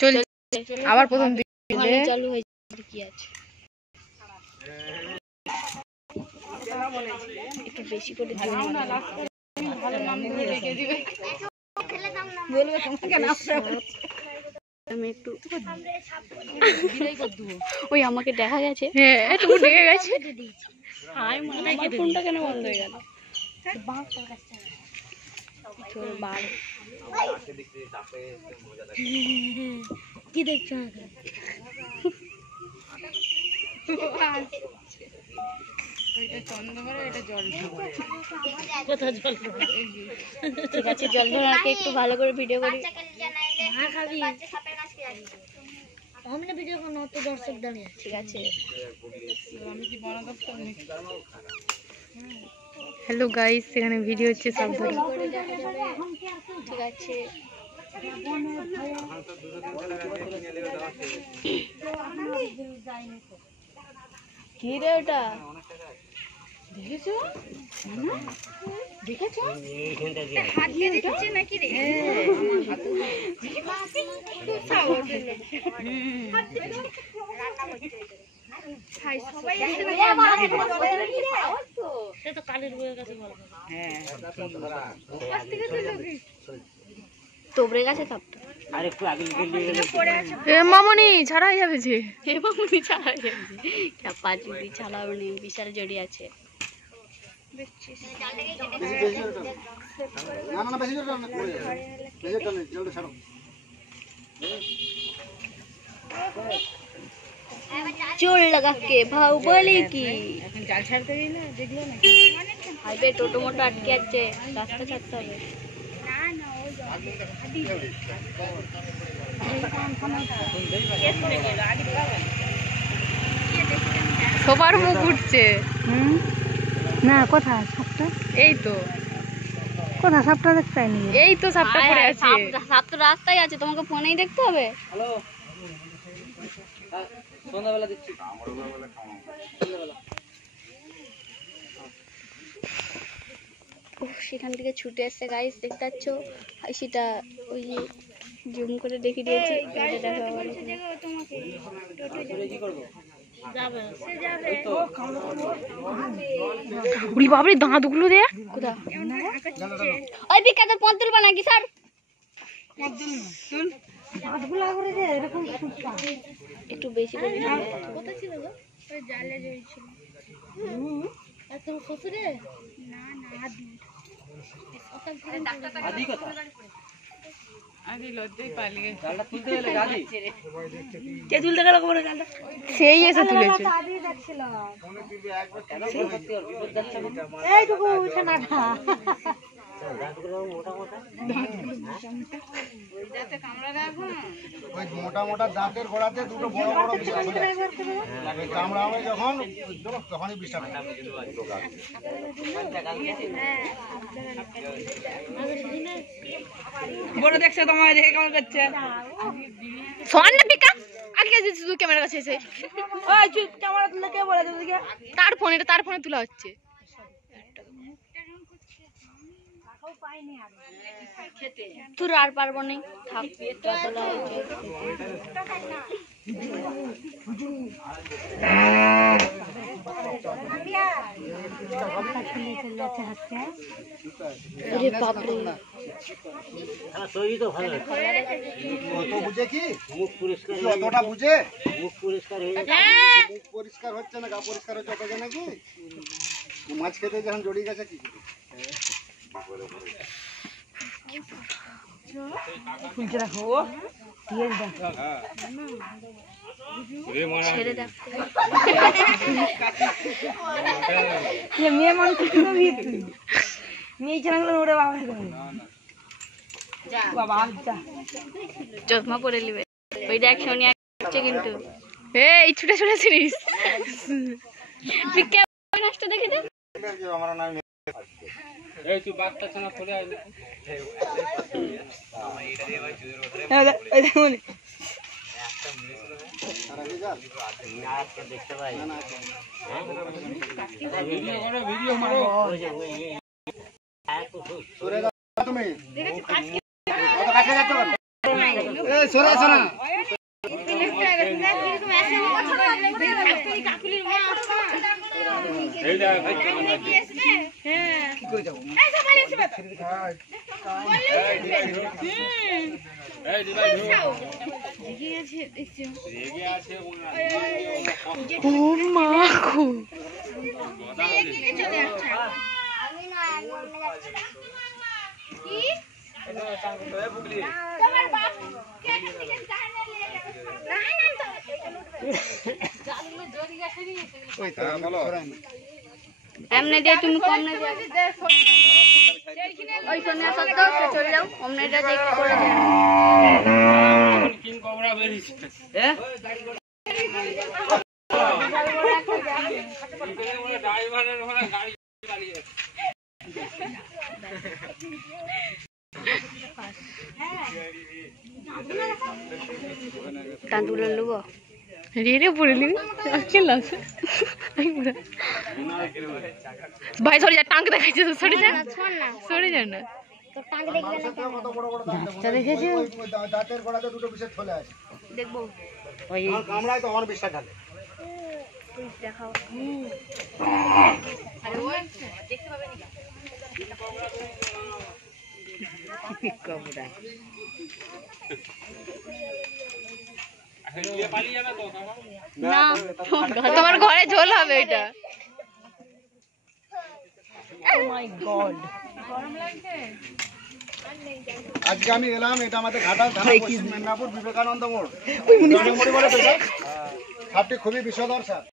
চলছে আবার প্রথম দিকে চালু হয়েছে কি আছে একটু বেশি করে দিও না ভালো নাম দিয়ে রেখে দিবে বলবে তোমাকে না আমি একটু ওই আমাকে দেখা গেছে হ্যাঁ একটু দেখে গেছে হাই মনে আমার ফোনটা কেন বন্ধ হয়ে গেল কি দেখছো ঠিক আছে জল ভরাকে একটু ভালো করে ভিডিও করি ভিডিও কোনো তো দর্শক দাঁড়িয়ে ঠিক আছে আমি কি বড় দর্শক হ্যালো গাইস এখানে ভিডিও হচ্ছে সব ধরে ঠিক আছে কি রে ওটা দেখেছো দেখেছো হাত দিয়ে দিচ্ছে নাকি রে সবাই তো কালের বইয়ের কাছে বলবো হ্যাঁ তোবড়ে গেছে সবটা আর একটু আগে এ মামনি ছাড়াই যাবে যে এ মামনি ছাড়াই যাবে পাঁচ দি ছাড়াও নি বিশাল জড়ি আছে দেখছিস না না বেশি জড়ি না বেশি জড়ি জলদি ছাড়ো চোর লাগা के भाव बोले की এখন জাল ছাড়তে গই না দেখলো না হাইবে টোটো মোটো আটকে আছে রাস্তা ছাড়তে হবে না না ওই সবার মুখ উঠছে না কোথা সাপটা এই তো কোথা সাপটা দেখতে নি এই তো সাপটা পড়ে আছে সাপ তো রাস্তায় আছে তোমাকে ফোনেই দেখতে হবে হ্যালো সন্ধ্যাবেলা দিচ্ছি সেখান থেকে ছুটে এসছে গাইস দেখতে পাচ্ছ সেটা ওই জুম করে দেখিয়ে দিয়েছি বাবরে দাঁত গুলো দেখ কোথা ওই দিকে তোর পথ তুলবা নাকি স্যার একটু বেশি করে কোথায় ছিল গো ওই জালে ছিল এত শ্বশুরে না না আদি কথা আদি লজ্জাই পালিয়ে জালটা তুলতে গেলে গাদি কে তুলতে গেল কোন জালটা সেই এসে তুলেছে আদি দেখছিল মনে দিবি একবার কেন করতে আর বিপদ যাচ্ছে এইটুকু উঠে না দাঁতগুলো মোটা মোটা ওই দাঁতে কামড়া রাখো ওই মোটা মোটা দাঁতের গোড়াতে দুটো বড় বড় বিষ লাগে কামড়াবে যখন তখনই বিষটা বড় দেখছে তোমায় দেখে কেমন করছে সোন না পিকা আগে দিছিস তুই ক্যামেরার কাছে এসে ওই চুপ ক্যামেরা তুলে কে বলে দিকে তার ফোনে তোলা হচ্ছে তোর আর পারবো না থাক তোলা হচ্ছে अरे बाप रे तो ভালো তো বুঝে কি মুখ পরিষ্কার কতটা বুঝে মুখ পরিষ্কার হয়ে মুখ পরিষ্কার হচ্ছে না গা পরিষ্কার হচ্ছে কত নাকি মাছ খেতে যখন জড়িয়ে গেছে কি ফুলকে রাখো দিয়ে দাও ছেড়ে দাও ये मेरे मन को भी মেয়ে ছেলেগুলো ওরে বাবা যা বাবা যা চশমা পরে নিবে ওই দেখ সোনিয়া আছে কিন্তু এই ছুটে ছুটে ছিস তুই কে নষ্ট দেখে দে আমার নাম এই তুই বাচ্চা ছানা পড়ে আয় আমার এটা দিয়ে ভাই চুদের বদলে এই দেখুন একটা দেখতে পাই না ভিডিও মারো তুমি দেখেছো কাজ কি কত কাছে যাচ্ছ এমনি দিয়ে তুমি কম না ওই সোনিয়া সত্য চলে যাও অমনে এটা দেখ করে দেন কিং কোবরা বেরিয়েছে হ্যাঁ ড্রাইভারের ওখানে গাড়ি চালিয়ে টান তুলে নেবো রে পড়ে নিবি আজকাল আছে ভাই সরে যা টাঙ্ক দেখাইছে তো সরে যা সরে যা না তো টাঙ্ক দেখবে না কত বড় বড় দাঁত দেখেছো দাঁতের গোড়াতে দুটো বিশেষ ফলে আছে দেখবো ওই কামড়ায় তো আমার বিশ্বাস ঢালে দেখাও আরে ওই দেখতে পাবে না কবরা না তোমার ঘরে ঝোল হবে এটা আজকে আমি এলাম এটা আমাদের ঘাটাল থানা পশ্চিম মেদিনীপুর বিবেকানন্দ মোড় খুবই বিষধর সাপ।